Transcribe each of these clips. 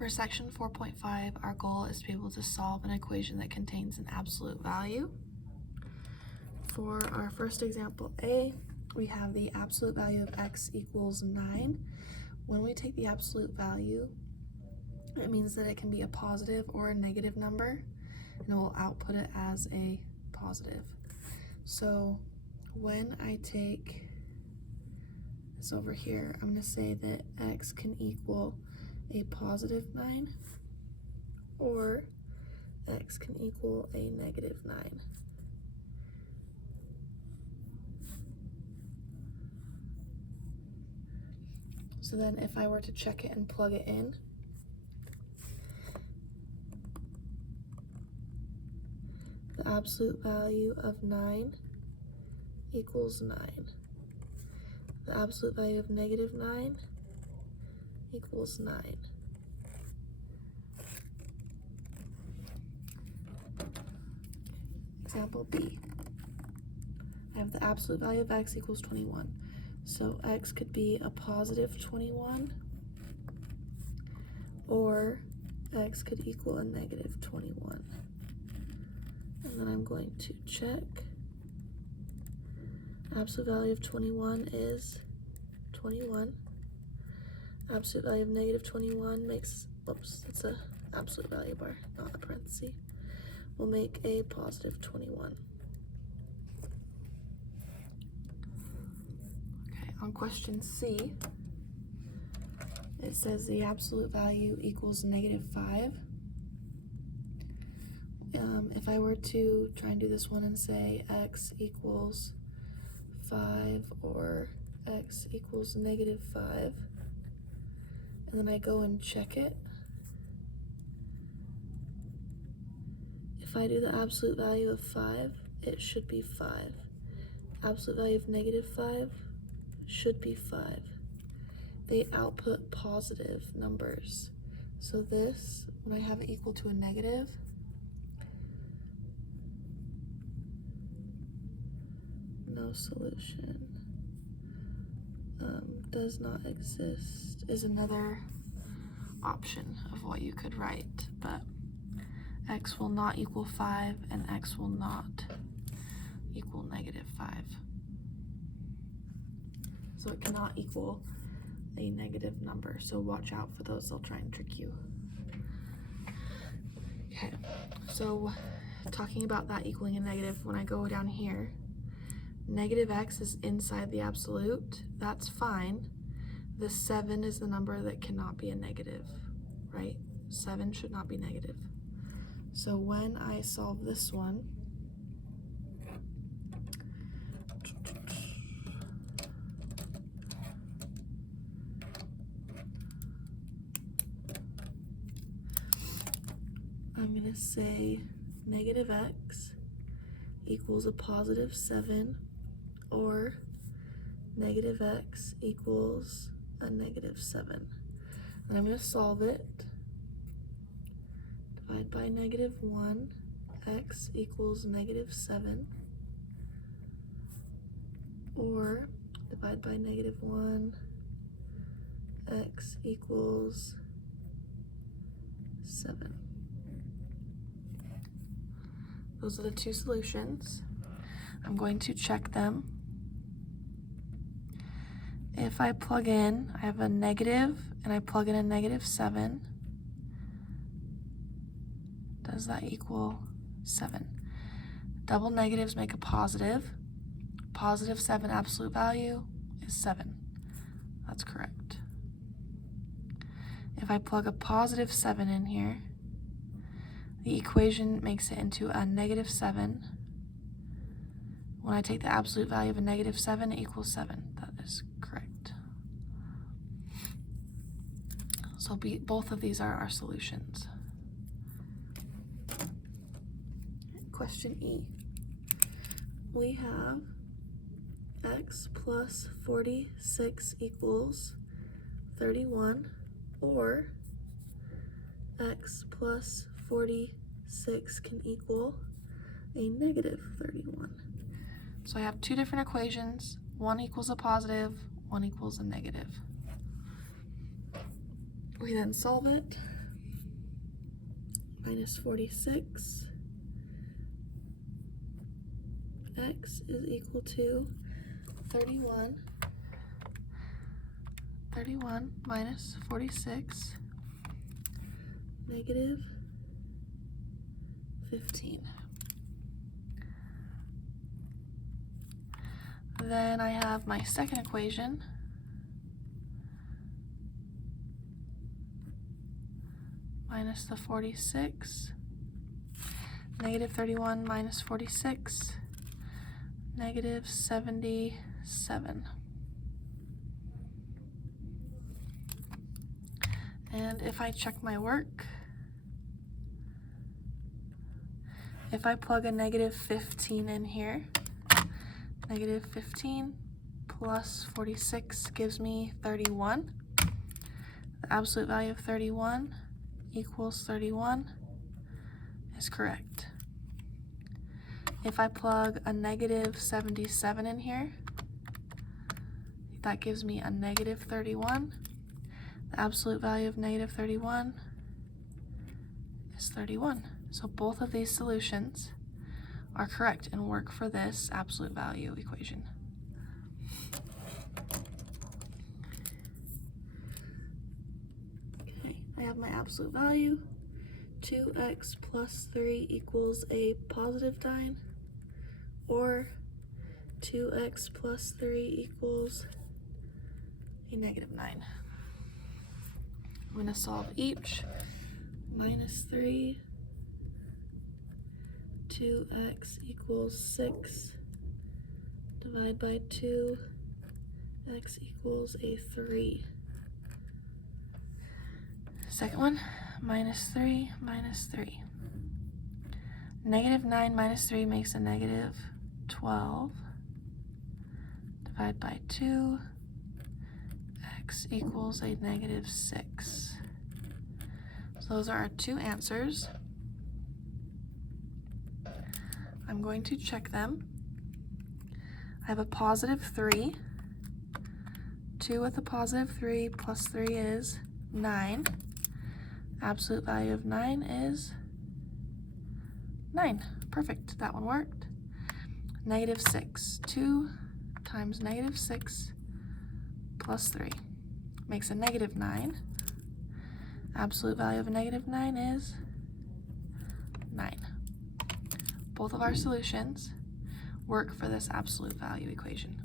For section 4.5, our goal is to be able to solve an equation that contains an absolute value. For our first example A, we have the absolute value of x equals 9. When we take the absolute value, it means that it can be a positive or a negative number, and it will output it as a positive. So when I take this over here, I'm going to say that x can equal a positive 9 or x can equal a negative 9. So then if I were to check it and plug it in, the absolute value of 9 equals 9. The absolute value of negative 9 equals 9. Example B. I have the absolute value of x equals 21. So x could be a positive 21 or x could equal a negative 21. And then I'm going to check. Absolute value of 21 is 21. Absolute value of negative 21 makes, oops, it's a absolute value bar, not a parenthesis, will make a positive 21. Okay, on question C, it says the absolute value equals negative 5. If I were to try and do this one and say x equals 5 or x equals negative 5, and then I go and check it, if I do the absolute value of 5, it should be 5. Absolute value of negative 5 should be 5. They output positive numbers. So this, when I have it equal to a negative, no solution, does not exist, is another option of what you could write, but x will not equal 5 and x will not equal negative 5. So it cannot equal a negative number, so watch out for those, they'll try and trick you. Okay, so talking about that equaling a negative, when I go down here, negative x is inside the absolute, that's fine. The 7 is the number that cannot be a negative, right? 7 should not be negative. So when I solve this one, I'm going to say negative x equals a positive 7 or negative x equals a negative 7. And I'm going to solve it. Divide by negative 1, x equals negative 7. Or divide by negative 1, x equals 7. Those are the two solutions. I'm going to check them. If I plug in, I have a negative and I plug in a negative 7. Does that equal 7? Double negatives make a positive. Positive 7 absolute value is 7. That's correct. If I plug a positive 7 in here, the equation makes it into a negative 7. When I take the absolute value of a negative 7, it equals 7. That is correct. So both of these are our solutions. Question E. We have x plus 46 equals 31, or x plus 46 can equal a negative 31. So I have two different equations. One equals a positive, one equals a negative. We then solve it. minus 46. X is equal to 31. 31 minus 46, negative 15. Then I have my second equation. Minus the 46, negative 31 minus 46, negative 77. And if I check my work, if I plug a negative 15 in here, negative 15 plus 46 gives me 31. The absolute value of 31 equals 31 is correct. If I plug a negative 77 in here, that gives me a negative 31. The absolute value of negative 31 is 31. So both of these solutions are correct and work for this absolute value equation. Okay, I have my absolute value. 2x plus 3 equals a positive 9, or 2x plus 3 equals a negative 9. I'm going to solve each. Minus 3, 2x equals 6, divide by 2, x equals a 3. Second one, minus 3 minus 3. Negative 9 minus 3 makes a negative 12. Divide by 2, x equals a negative 6. So those are our two answers. I'm going to check them. I have a positive 3. 2 with a positive 3 plus 3 is 9. Absolute value of 9 is 9. Perfect, that one worked. Negative 6. 2 times negative 6 plus 3 makes a negative 9. Absolute value of a negative 9 is 9. Both of our solutions work for this absolute value equation.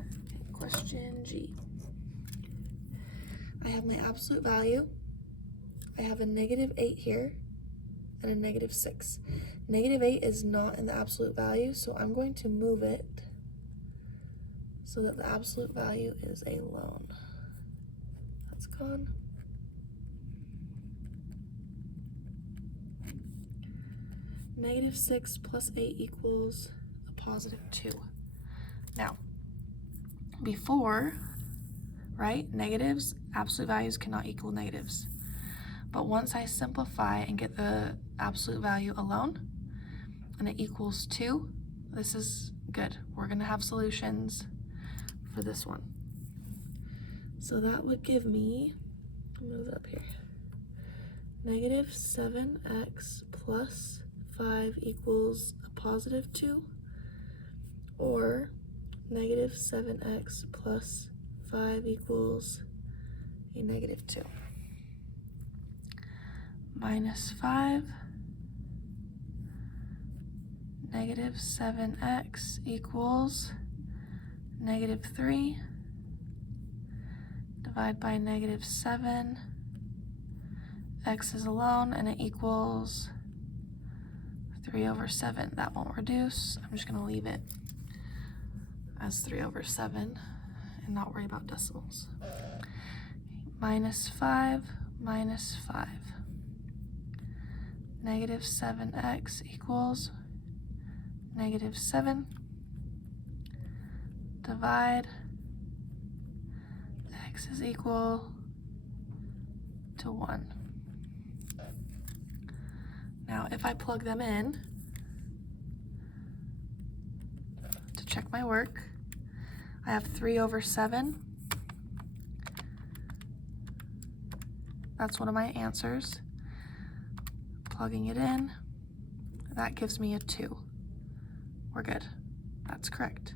Okay, question G. I have my absolute value. I have a negative 8 here and a negative 6. Negative 8 is not in the absolute value, so I'm going to move it so that the absolute value is alone. That's gone. Negative 6 plus 8 equals a positive 2. Now, before, right, negatives, absolute values cannot equal negatives. But once I simplify and get the absolute value alone, and it equals 2, this is good. We're going to have solutions for this one. So that would give me, I'll move it up here, negative 7x plus 5 equals a positive 2, or negative 7x plus 5 equals a negative 2. Minus 5, negative 7x equals negative 3. Divide by negative 7. X is alone, and it equals 3 over 7. That won't reduce. I'm just going to leave it as 3 over 7 and not worry about decimals. Minus 5 minus 5. Negative 7x equals negative 7. Divide. X is equal to 1. Now, if I plug them in to check my work, I have 3 over 7 That's one of my answers. Plugging it in, that gives me a 2. We're good. That's correct.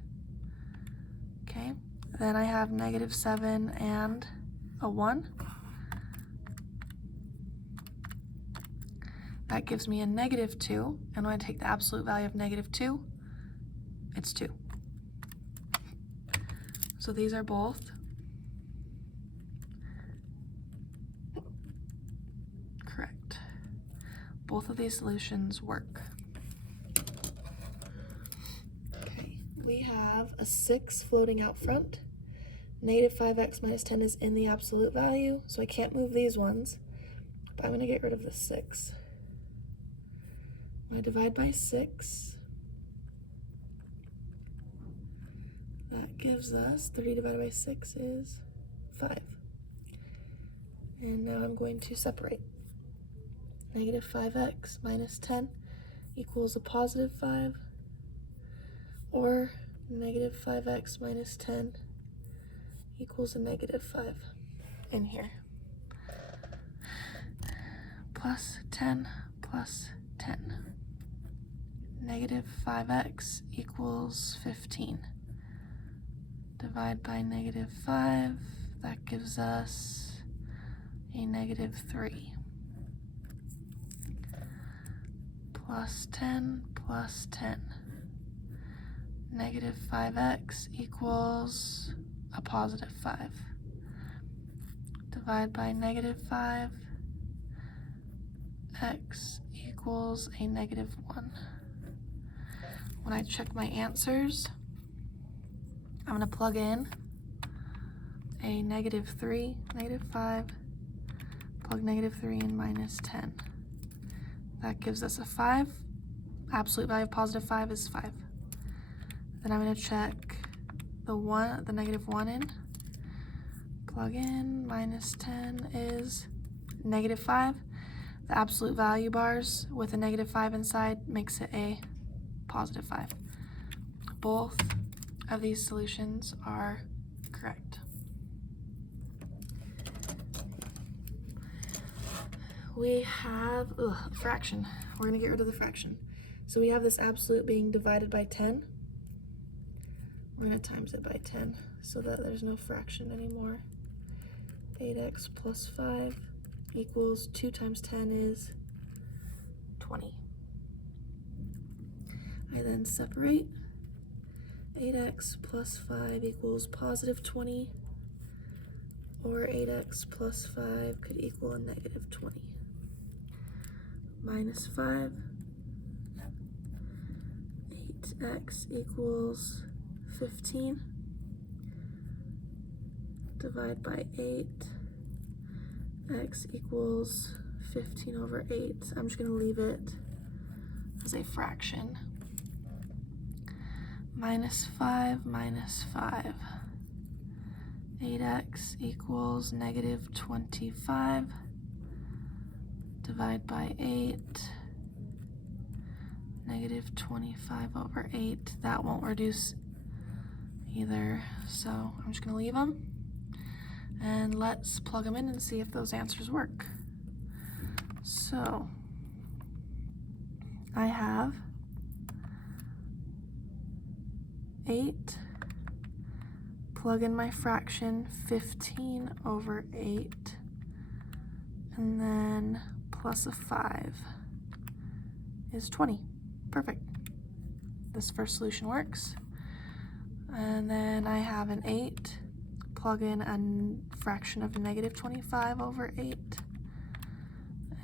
Okay, then I have -7 and a 1. That gives me a -2, and when I take the absolute value of -2, it's 2. So these are both correct. Both of these solutions work. Okay, we have a 6 floating out front. -5x minus 10 is in the absolute value, so I can't move these ones, but I'm going to get rid of the 6. When I divide by 6, that gives us 30 divided by 6 is 5. And now I'm going to separate. -5x minus 10 equals a +5, or -5x minus 10 equals a -5 in here. +10 plus 10. -5x equals 15. Divide by -5, that gives us a -3. +10 plus 10. -5x equals a +5. Divide by -5, x equals a -1. When I check my answers, I'm going to plug in a -3, -5, plug -3 in minus 10. That gives us a 5. Absolute value of +5 is 5. Then I'm going to check the -1 in. Plug in, minus 10 is -5. The absolute value bars with a -5 inside makes it a +5. Both of these solutions are correct. We have a fraction. We're going to get rid of the fraction. So we have this absolute being divided by 10. We're going to times it by 10 so that there's no fraction anymore. 8x plus 5 equals 2 times 10 is 20. I then separate. 8x plus 5 equals +20, or 8x plus 5 could equal a -20. Minus 5, 8x equals 15. Divide by 8, x equals 15 over 8. I'm just going to leave it as a fraction. -5 minus 5. 8x equals -25. Divide by 8. -25 over 8. That won't reduce either, so I'm just going to leave them. And let's plug them in and see if those answers work. So I have 8, plug in my fraction, 15 over 8, and then plus a 5 is 20. Perfect. This first solution works. And then I have an 8, plug in a fraction of -25 over 8,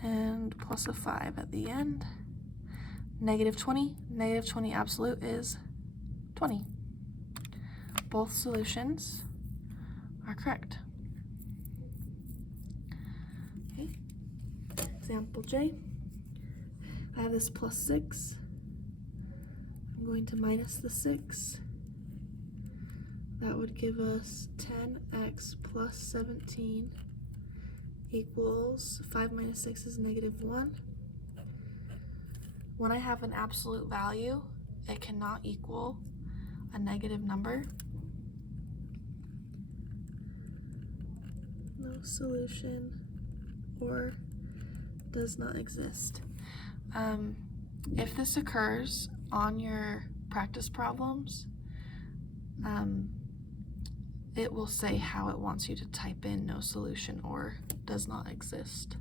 and plus a 5 at the end. -20, -20 absolute is 20. Both solutions are correct. Okay. Example J. I have this +6. I'm going to minus the 6. That would give us 10x plus 17 equals 5 minus 6 is -1. When I have an absolute value, it cannot equal a negative number. No solution or does not exist. If this occurs on your practice problems, it will say how it wants you to type in no solution or does not exist.